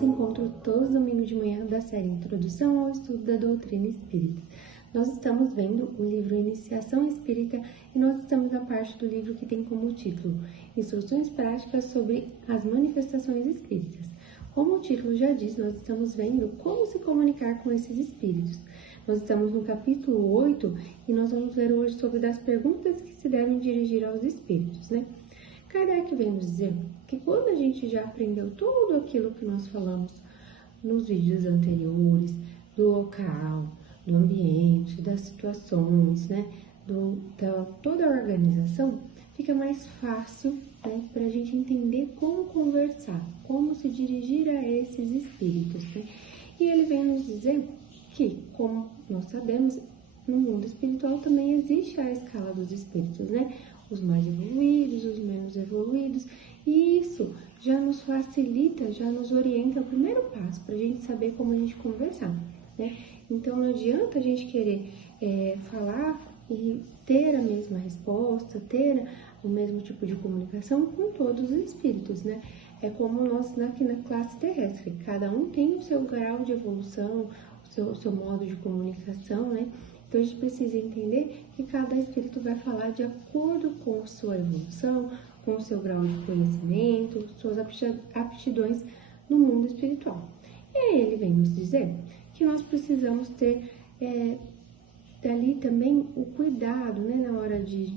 nosso encontro todos os domingos de manhã da série Introdução ao Estudo da Doutrina Espírita. Nós estamos vendo o livro Iniciação Espírita e nós estamos na parte do livro que tem como título Instruções Práticas sobre as Manifestações Espíritas. Como o título já diz, nós estamos vendo como se comunicar com esses espíritos. Nós estamos no capítulo 8 e nós vamos ver hoje sobre as perguntas que se devem dirigir aos espíritos, né? Kardec vem nos dizer que quando a gente já aprendeu tudo aquilo que nós falamos nos vídeos anteriores, do local, do ambiente, das situações, né, toda a organização, fica mais fácil, né, para a gente entender como conversar, como se dirigir a esses espíritos, né? E ele vem nos dizer que, como nós sabemos, no mundo espiritual também existe a escala dos espíritos, né? Os mais evoluídos, os menos evoluídos, e isso já nos facilita, já nos orienta o primeiro passo para a gente saber como a gente conversar, né? Então não adianta a gente querer falar e ter a mesma resposta, ter o mesmo tipo de comunicação com todos os espíritos, né? É como nós aqui na classe terrestre, cada um tem o seu grau de evolução, o seu modo de comunicação, né? Então, a gente precisa entender que cada espírito vai falar de acordo com sua evolução, com o seu grau de conhecimento, suas aptidões no mundo espiritual. E aí ele vem nos dizer que nós precisamos ter ali também o cuidado, né, na hora de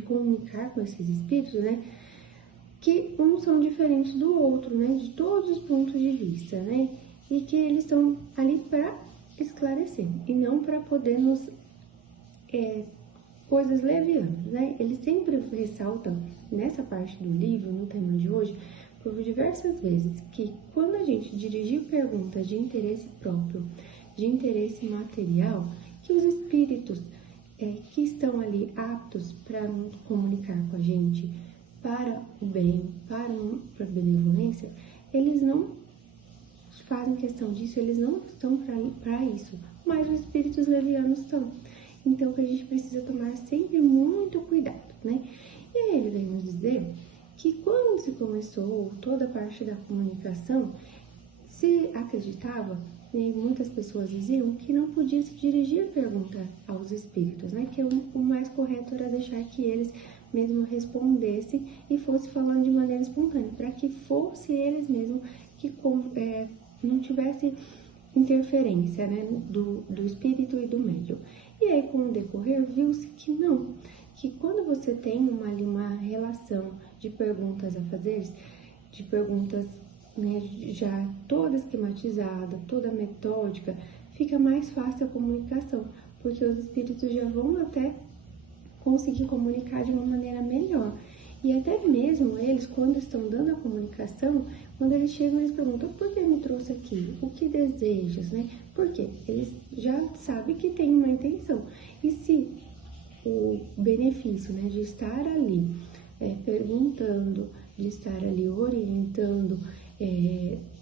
comunicar com esses espíritos, né, que uns são diferentes do outro, né, de todos os pontos de vista, né, e que eles estão ali para esclarecer e não para poder nos coisas levianas, né? Eles sempre ressaltam nessa parte do livro, no tema de hoje, por diversas vezes, que quando a gente dirigir perguntas de interesse próprio, de interesse material, que os espíritos que estão ali aptos para comunicar com a gente para o bem, para a benevolência, eles não fazem questão disso, eles não estão para isso, mas os espíritos levianos estão. Então, que a gente precisa tomar sempre muito cuidado, né? E aí ele vem nos dizer que quando se começou toda a parte da comunicação, se acreditava, né, muitas pessoas diziam que não podia se dirigir a pergunta aos espíritos, né? Que o mais correto era deixar que eles mesmos respondessem e fosse falando de maneira espontânea, para que fosse eles mesmos que não tivesse interferência, né, do espírito e do médium. E aí, com o decorrer, viu-se que não, que quando você tem uma relação de perguntas a fazer, de perguntas, né, já toda esquematizada, toda metódica, fica mais fácil a comunicação, porque os espíritos já vão até conseguir comunicar de uma maneira melhor. E até mesmo eles, quando estão dando a comunicação, quando eles chegam, eles perguntam: por que me trouxe aqui? O que desejas, né? Porque eles já sabem que tem uma intenção. E se o benefício, né, de estar ali perguntando, de estar ali orientando,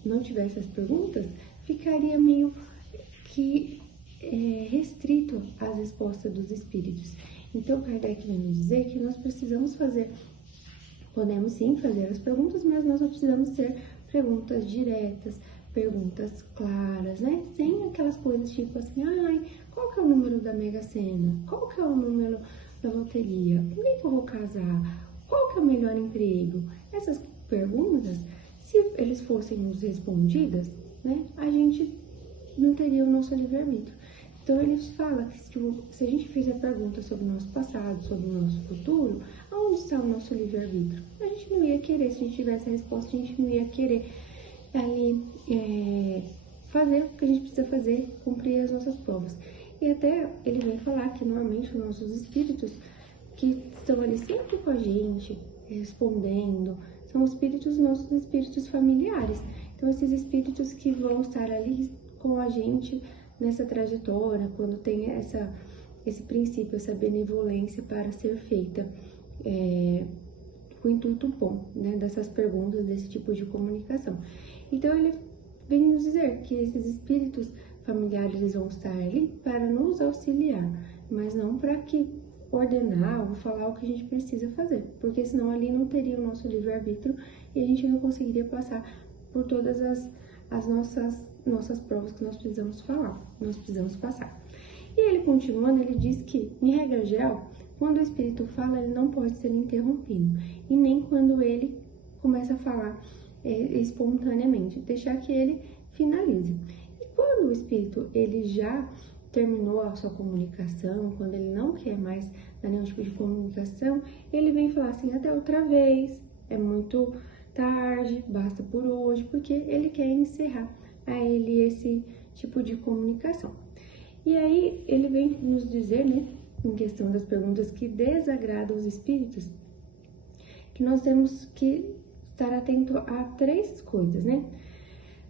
não tivesse as perguntas, ficaria meio que restrito às respostas dos espíritos. Então, Kardec vem nos dizer que nós precisamos podemos sim fazer as perguntas, mas nós precisamos ter perguntas diretas, perguntas claras, né? Sem aquelas coisas tipo assim, qual que é o número da Mega Sena? Qual que é o número da loteria? Com quem que eu vou casar? Qual que é o melhor emprego? Essas perguntas, se eles fossem nos respondidas, né? A gente não teria o nosso livre-arbítrio. Então, eles falam que se a gente fizer perguntas sobre o nosso passado, sobre o nosso futuro, aonde está o nosso livre-arbítrio? A gente não ia querer, se a gente tivesse a resposta, a gente não ia querer ali fazer o que a gente precisa fazer, cumprir as nossas provas. E até ele vem falar que normalmente os nossos espíritos que estão ali sempre com a gente, respondendo, são nossos espíritos familiares. Então, esses espíritos que vão estar ali com a gente nessa trajetória, quando tem esse princípio, essa benevolência para ser feita, com o intuito bom, né, dessas perguntas, desse tipo de comunicação. Então, ele vem nos dizer que esses espíritos familiares eles vão estar ali para nos auxiliar, mas não para que ordenar ou falar o que a gente precisa fazer, porque senão ali não teria o nosso livre-arbítrio e a gente não conseguiria passar por todas as nossas provas que nós precisamos passar. E ele continuando, ele diz que, em regra geral, quando o Espírito fala, ele não pode ser interrompido, e nem quando ele começa a falar espontaneamente, deixar que ele finalize. E quando o Espírito, ele já terminou a sua comunicação, quando ele não quer mais dar nenhum tipo de comunicação, ele vem falar assim, até outra vez, é muito tarde, basta por hoje, porque ele quer encerrar a ele esse tipo de comunicação. E aí ele vem nos dizer, né, em questão das perguntas que desagradam os espíritos, que nós temos que estar atento a 3 coisas, né,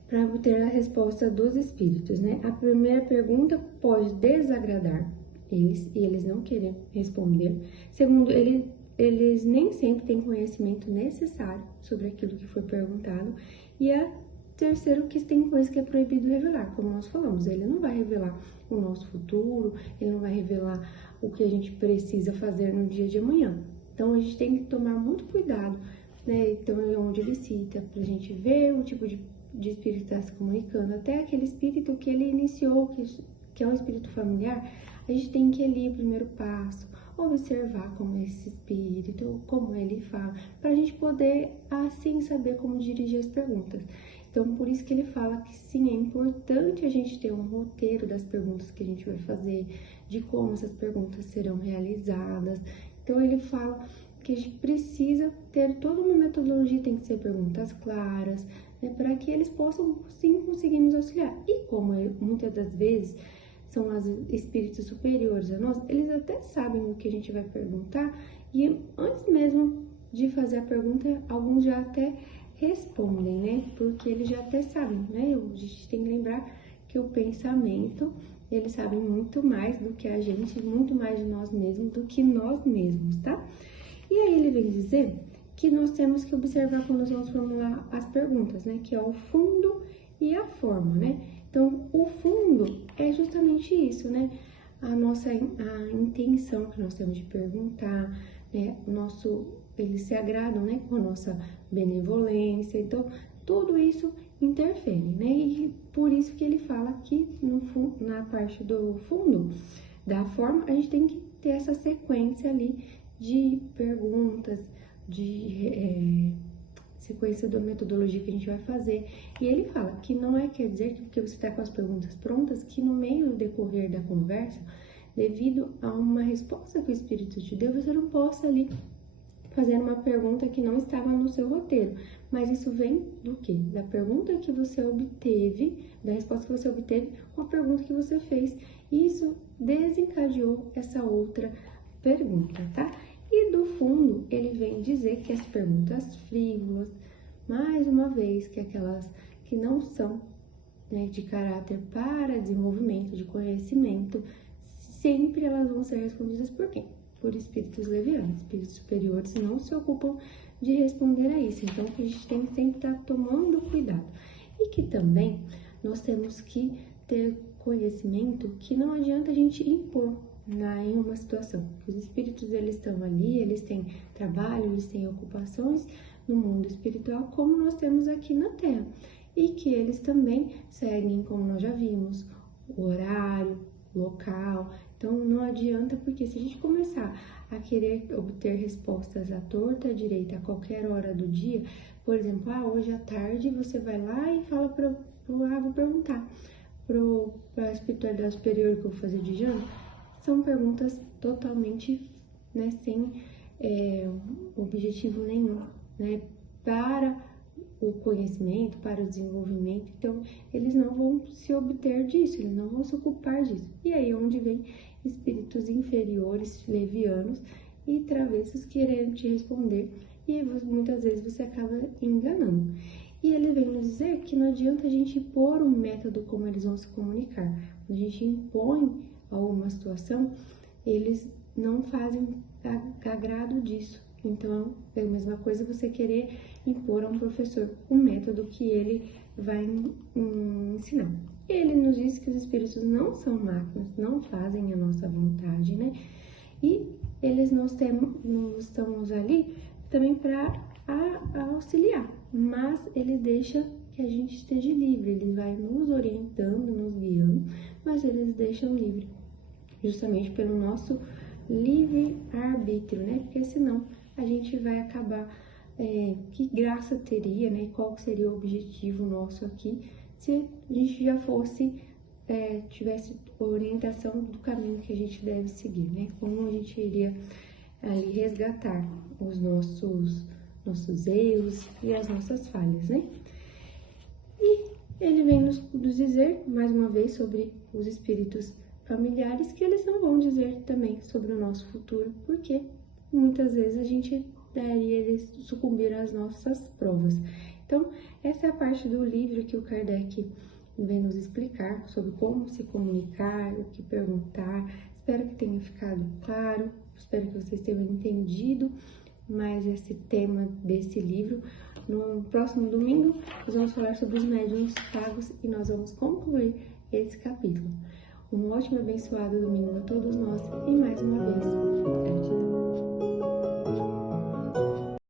para obter a resposta dos espíritos, né? A primeira pergunta pode desagradar eles e eles não querem responder. Segundo, eles nem sempre têm conhecimento necessário sobre aquilo que foi perguntado. E a terceiro, que tem coisa que é proibido revelar, como nós falamos. Ele não vai revelar o nosso futuro, ele não vai revelar o que a gente precisa fazer no dia de amanhã. Então, a gente tem que tomar muito cuidado, né? Então, é onde ele cita, pra gente ver o tipo de espírito está se comunicando, até aquele espírito que ele iniciou, que é um espírito familiar, a gente tem que ir o primeiro passo, observar como esse espírito, como ele fala, para a gente poder, assim, saber como dirigir as perguntas. Então, por isso que ele fala que sim, é importante a gente ter um roteiro das perguntas que a gente vai fazer, de como essas perguntas serão realizadas. Então, ele fala que a gente precisa ter toda uma metodologia, tem que ser perguntas claras, né, para que eles possam, sim, conseguir nos auxiliar. E como muitas das vezes são os espíritos superiores a nós, eles até sabem o que a gente vai perguntar, e antes mesmo de fazer a pergunta, alguns já até respondem, né, porque eles já até sabem, né, a gente tem que lembrar que o pensamento, eles sabem muito mais do que a gente, muito mais de nós mesmos do que nós mesmos, tá? E aí ele vem dizer que nós temos que observar quando nós vamos formular as perguntas, né? Que é o fundo e a forma, né? Então, o fundo é justamente isso, né? A intenção que nós temos de perguntar, né? Eles se agradam, né? Com a nossa benevolência. Então, tudo isso interfere, né? E por isso que ele fala que na parte do fundo, da forma, a gente tem que ter essa sequência ali de perguntas, de sequência da metodologia que a gente vai fazer. E ele fala que não quer dizer que porque você está com as perguntas prontas, que no meio do decorrer da conversa, devido a uma resposta que o Espírito te deu, você não possa ali fazer uma pergunta que não estava no seu roteiro. Mas isso vem do quê? Da pergunta que você obteve, da resposta que você obteve com a pergunta que você fez. E isso desencadeou essa outra pergunta, tá? E do fundo, ele vem dizer que as perguntas frívolas, mais uma vez, que aquelas que não são, né, de caráter para desenvolvimento de conhecimento, sempre elas vão ser respondidas por quem? Por espíritos levianos. Espíritos superiores não se ocupam de responder a isso. Então, a gente tem que sempre estar tomando cuidado. E que também nós temos que ter conhecimento que não adianta a gente impor em uma situação. Os espíritos, eles estão ali, eles têm trabalho, eles têm ocupações no mundo espiritual, como nós temos aqui na Terra. E que eles também seguem, como nós já vimos, o horário, local. Então, não adianta, porque se a gente começar a querer obter respostas à torta, à direita, a qualquer hora do dia, por exemplo, hoje à tarde você vai lá e fala vou perguntar para a espiritualidade superior que eu vou fazer de janta. São perguntas totalmente, né, sem objetivo nenhum, né, para o conhecimento, para o desenvolvimento. Então, eles não vão se obter disso, eles não vão se ocupar disso. E aí, onde vem espíritos inferiores, levianos e travessos querendo te responder, e muitas vezes você acaba enganando. E ele vem nos dizer que não adianta a gente impor um método como eles vão se comunicar. Quando a gente impõe alguma situação, eles não fazem agrado disso. Então, é a mesma coisa você querer impor a um professor um método que ele vai ensinar. E ele nos diz que os espíritos não são máquinas, não fazem a nossa vontade, né? E eles nós estamos ali também para auxiliar, mas ele deixa que a gente esteja livre. Ele vai nos orientando, nos guiando, mas eles deixam livre, justamente pelo nosso livre-arbítrio, né? Porque senão a gente vai acabar, que graça teria, né? Qual seria o objetivo nosso aqui se a gente já fosse, tivesse orientação do caminho que a gente deve seguir, né? Como a gente iria ali resgatar os nossos erros e as nossas falhas, né? E ele vem nos dizer, mais uma vez, sobre os espíritos familiares, que eles não vão dizer também sobre o nosso futuro, porque muitas vezes a gente daria eles sucumbir às nossas provas. Então, essa é a parte do livro que o Kardec vem nos explicar sobre como se comunicar, o que perguntar. Espero que tenha ficado claro, espero que vocês tenham entendido mais esse tema desse livro. No próximo domingo, nós vamos falar sobre os médiuns pagos e nós vamos concluir esse capítulo. Um ótimo e abençoado domingo a todos nós e mais